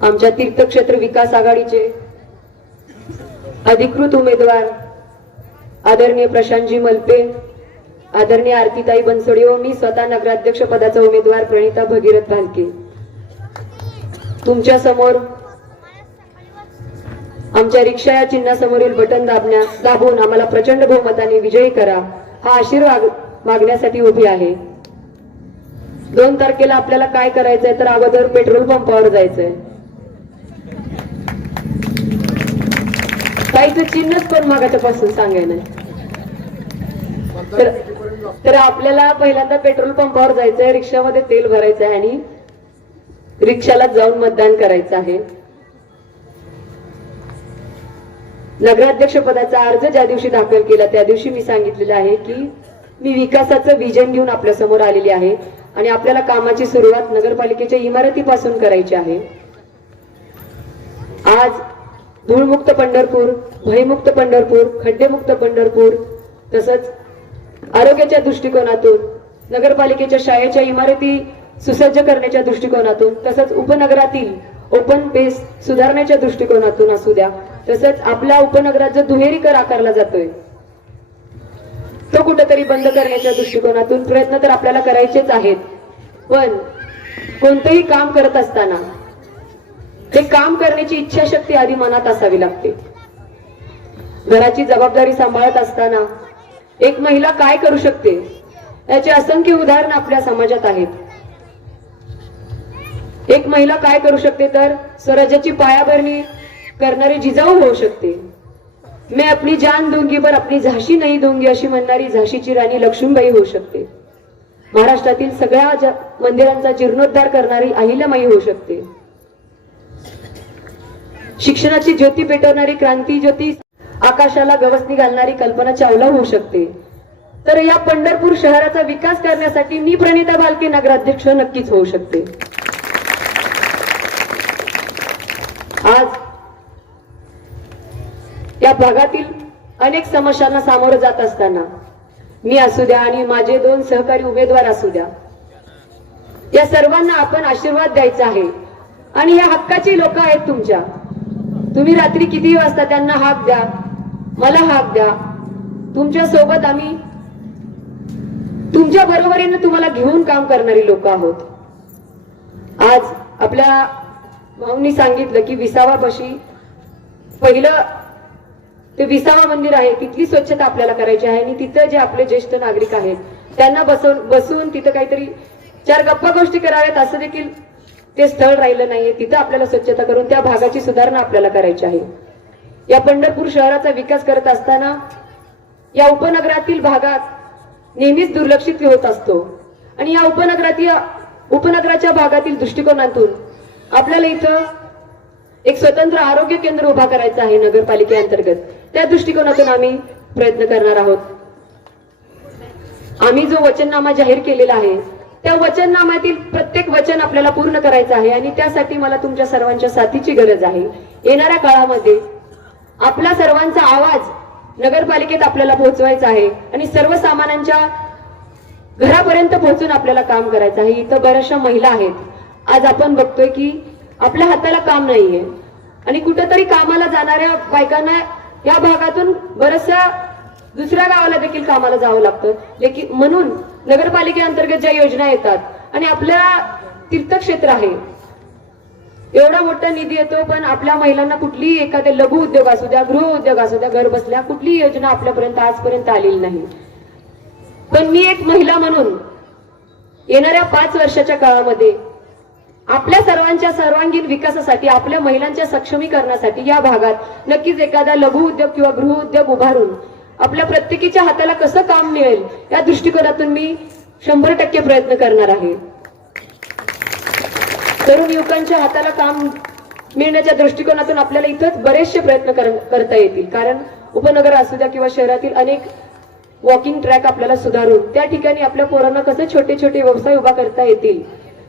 आमच्या तीर्थक्षेत्र विकास आघाडीचे अधिकृत उमेदवार आदरणीय प्रशांतजी मलपे, आदरणीय आरतीताई बनसोडे व मी स्वतः नगराध्यक्ष पदाचा उमेदवार प्रणिता भगीरथ भालके तुमच्या समोर आमच्या रिक्षा या चिन्हासमोरील बटन दाबून आम्हाला प्रचंड बहुमताने विजयी करा हा आशीर्वाद मागण्यासाठी उभी आहे। 2 तारखेला आपल्याला काय करायचंय तर अगोदर पेट्रोल पंपावर जायचंय। काहीच चिन्हच पण मागाच्या पासून सांगायला तर आपल्याला पहिल्यांदा पेट्रोल पंपावर जायचंय, रिक्षामध्ये तेल भरायचंय आणि रिक्षाला जाऊन मतदान करायचं आहे। नगराध्यक्ष पदाचा अर्ज ज्या दिवशी दाखल केला त्या दिवशी मी सांगितलेलं आहे की मी विकासाचं विजन घेऊन आपल्या समोर आलेली आहे आणि आपल्याला कामाची सुरुवात नगरपालिकेच्या इमारतीपासून करायची आहे। आज धूळमुक्त पंढरपूर, भयमुक्त पंढरपूर, खड्डेमुक्त पंढरपूर, तसंच आरोग्याच्या दृष्टिकोनातून नगरपालिकेच्या शाळेच्या इमारती सुसज्ज करण्याच्या दृष्टिकोनातून, तसंच उपनगरातील ओपन पेस सुधारण्याच्या दृष्टिकोनातून असू द्या, तसंच आपल्या उपनगरात जो दुहेरी कर आकारला जातोय तो कुठेतरी बंद करण्याच्या दृष्टिकोनातून प्रयत्न तर आपल्याला करायचेच आहेत। पण कोणतेही काम करत असताना ते काम करण्याची इच्छाशक्ती आधी मनात असावी लागते। घराची जबाबदारी सांभाळत असताना एक महिला काय करू शकते याचे असंख्य उदाहरण आपल्या समाजात आहेत। एक महिला काय करू शकते तर स्वराज्याची पायाभरणी करणारी जिजाऊ होऊ शकते। मैं अपनी जान दूंगी पर अपनी झाशी नहीं दूंगी अशी म्हणणारी झाशीची राणी लक्ष्मीबाई होऊ शकते। महाराष्ट्रातील सगळ्या मंदिरांचा जीर्णोद्धार करणारी अहिल्यामाई होऊ शकते। शिक्षणाची ज्योती पेटवणारी क्रांती ज्योती आकाशाला गवसणी घालणारी कल्पना चावला होऊ शकते। तर या पंढरपूर शहराचा विकास करण्यासाठी मी प्रणिता भालके नगराध्यक्ष नक्कीच होऊ शकते। आज या भागातील अनेक समस्यांना सामोरं जात असताना मी असू द्या आणि माझे 2 सहकारी उमेदवार असू द्या, या सर्वांना आपण आशीर्वाद द्यायचा आहे आणि या हक्काची लोक आहेत तुमच्या। तुम्ही रात्री किती वाजता त्यांना हाक द्या, मला हाक द्या, तुमच्या सोबत आम्ही तुमच्या बरोबरीने तुम्हाला घेऊन काम करणारी लोक आहोत। आज आपल्या भाऊंनी सांगितलं की विसावापाशी पहिलं ते विसावा मंदिर आहे, तिथली स्वच्छता आपल्याला करायची आहे आणि तिथं जे आपले ज्येष्ठ नागरिक आहेत त्यांना बसून तिथं काहीतरी 4 गप्पा गोष्टी कराव्यात असं देखील ते स्थळ राहिलं नाहीये। तिथं आपल्याला स्वच्छता करून त्या भागाची सुधारणा आपल्याला करायची आहे। या पंढरपूर शहराचा विकास करत असताना या उपनगरातील भागात नेहमीच दुर्लक्षित होत असतो आणि या उपनगराच्या भागातील दृष्टिकोनातून आपल्याला इथं एक स्वतंत्र आरोग्य केंद्र उभा करायचं आहे नगरपालिकेअंतर्गत। त्या दृष्टिकोनातून आम्ही प्रयत्न करणार आहोत। आम्ही जो वचननामा जाहीर केलेला आहे त्या वचननाम्यातील प्रत्येक वचन आपल्याला पूर्ण करायचं आहे आणि त्यासाठी मला तुमच्या सर्वांच्या साथीची गरज आहे। येणाऱ्या काळामध्ये आपल्या सर्वांचा आवाज नगरपालिकेत आपल्याला पोहोचवायचा आहे आणि सर्वसामान्यांच्या घरापर्यंत पोहोचून आपल्याला काम करायचं आहे। इथं बऱ्याचशा महिला आहेत, आज आपण बघतोय की आपल्या हाताला काम नाहीये आणि कुठेतरी कामाला जाणाऱ्या बायकांना या भागातून बऱ्याचशा दुसऱ्या गावाला देखील कामाला जावं लागतं। म्हणून नगरपालिकेअंतर्गत ज्या योजना येतात आणि आपल्या तीर्थक्षेत्र आहे एवढा मोठा निधी येतो, पण आपल्या महिलांना कुठलीही एखाद्या लघु उद्योग असू द्या, गृह उद्योग असू द्या, घर बसल्या कुठलीही योजना आपल्यापर्यंत आजपर्यंत आलेली नाही। पण मी एक महिला म्हणून येणाऱ्या 5 वर्षाच्या काळामध्ये आपल्या सर्वांच्या सर्वांगीण विकासासाठी, आपल्या महिलांच्या सक्षमीकरणासाठी या भागात नक्कीच एखादा लघु उद्योग किंवा गृह उद्योग उभारून आपल्या प्रत्येकीच्या हाताला कसं काम मिळेल या दृष्टिकोनातून मी 100% प्रयत्न करणार आहे। तरुण युवकांच्या हाताला काम मिळण्याच्या दृष्टिकोनातून आपल्याला इथंच बरेचसे प्रयत्न करता येतील, कारण उपनगर असू द्या किंवा शहरातील अनेक वॉकिंग ट्रॅक आपल्याला सुधारून त्या ठिकाणी आपल्या पोरांना कसे छोटे छोटे व्यवसाय उभा करता येतील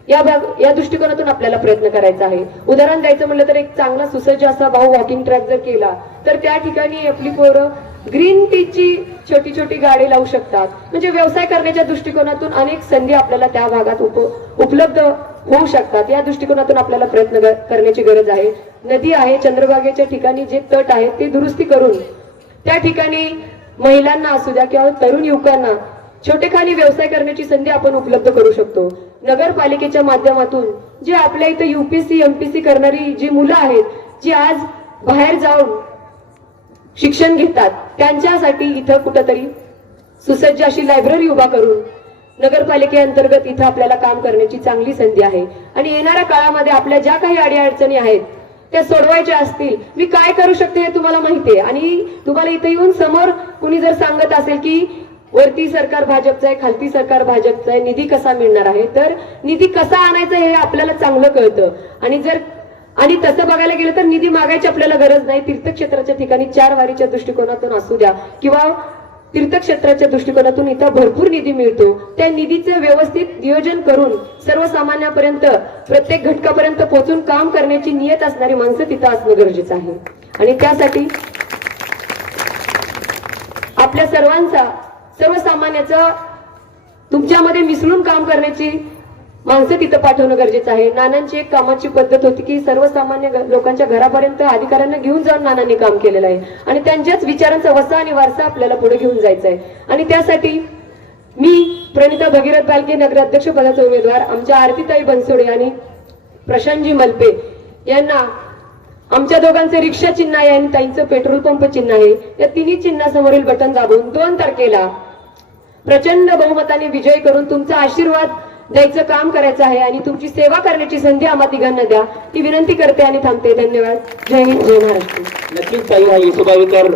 या दृष्टिकोनातून आपल्याला प्रयत्न करायचा आहे। उदाहरण द्यायचं म्हणलं तर एक चांगला सुसज्ज असा भाऊ वॉकिंग ट्रॅक जर केला तर त्या ठिकाणी आपली पोरं ग्रीन टीची छोटी छोटी गाडी लावू शकतात। म्हणजे व्यवसाय करण्याच्या दृष्टिकोनातून अनेक संधी आपल्याला त्या भागात उपलब्ध होऊ शकतात या दृष्टिकोनातून आपल्याला प्रयत्न करण्याची गरज आहे. नदी आहे, चंद्रभागेच्या ठिकाणी जे तट आहेत ते दुरुस्ती करून त्या ठिकाणी महिलांना असू द्या किंवा तरुण युवकांना छोटेखानी व्यवसाय करण्याची संधी आपण उपलब्ध करू शकतो. नगरपालिकेच्या माध्यमातून जे आपल्या इथं युपीएससी एमपीएससी करणारी जी मुलं आहेत, जी आज बाहेर जाऊन शिक्षण घेतात, त्यांच्यासाठी इथं कुठंतरी सुसज्ज अशी लायब्ररी उभा करून नगरपालिकेअंतर्गत इथं आपल्याला काम करण्याची चांगली संधी आहे. आणि येणाऱ्या काळामध्ये आपल्या ज्या काही अडीअडचणी आहेत त्या सोडवायच्या असतील, मी काय करू शकते हे तुम्हाला माहिती आहे. आणि तुम्हाला इथं येऊन समोर कुणी जर सांगत असेल की वरती सरकार भाजपचं आहे, खालती सरकार भाजपचं आहे, निधी कसा मिळणार आहे, तर निधी कसा आणायचा हे आपल्याला चांगलं कळतं. आणि तसं बघायला गेलं तर निधी मागायची आपल्याला गरज नाही. तीर्थक्षेत्राच्या ठिकाणी 4 वारीच्या दृष्टिकोनातून असू द्या किंवा तीर्थक्षेत्राच्या दृष्टिकोनातून इथं भरपूर निधी मिळतो. त्या निधीचे व्यवस्थित नियोजन करून सर्वसामान्यापर्यंत प्रत्येक घटकापर्यंत पोहोचून काम करण्याची नियत असणारी माणसं तिथं असणं गरजेचं आहे. आणि त्यासाठी आपल्या सर्वसामान्याचं तुमच्यामध्ये मिसळून काम करण्याची माणसं तिथं पाठवणं गरजेचं आहे. नानांची एक कामाची पद्धत होती की सर्वसामान्य लोकांच्या घरापर्यंत अधिकाऱ्यांना घेऊन जाऊन नानांनी काम केलेलं आहे आणि त्यांच्याच विचारांचा वसा आणि वारसा आपल्याला पुढे घेऊन जायचा आहे. आणि त्यासाठी मी प्रणिता भगीरथ बालके नगराध्यक्ष पदाचे उमेदवार आमच्या आरतीताई बनसोडे आणि प्रशांतजी मलपे यांना आमच्या दोघांचे रिक्षा चिन्ह आहे आणि ताईंचं पेट्रोल पंप चिन्ह आहे, या तिन्ही चिन्हासमोरील बटन दाबून 2 तारखेला प्रचंड बहुमताने विजय करून तुमचा आशीर्वाद द्यायचं काम करायचं आहे आणि तुमची सेवा करण्याची संधी आम्हा तिघांना द्या ही विनंती करते आणि थांबते. धन्यवाद. जय हिंद, जय महाराष्ट्र. नक्कीच ताई, हा येसुबाईकर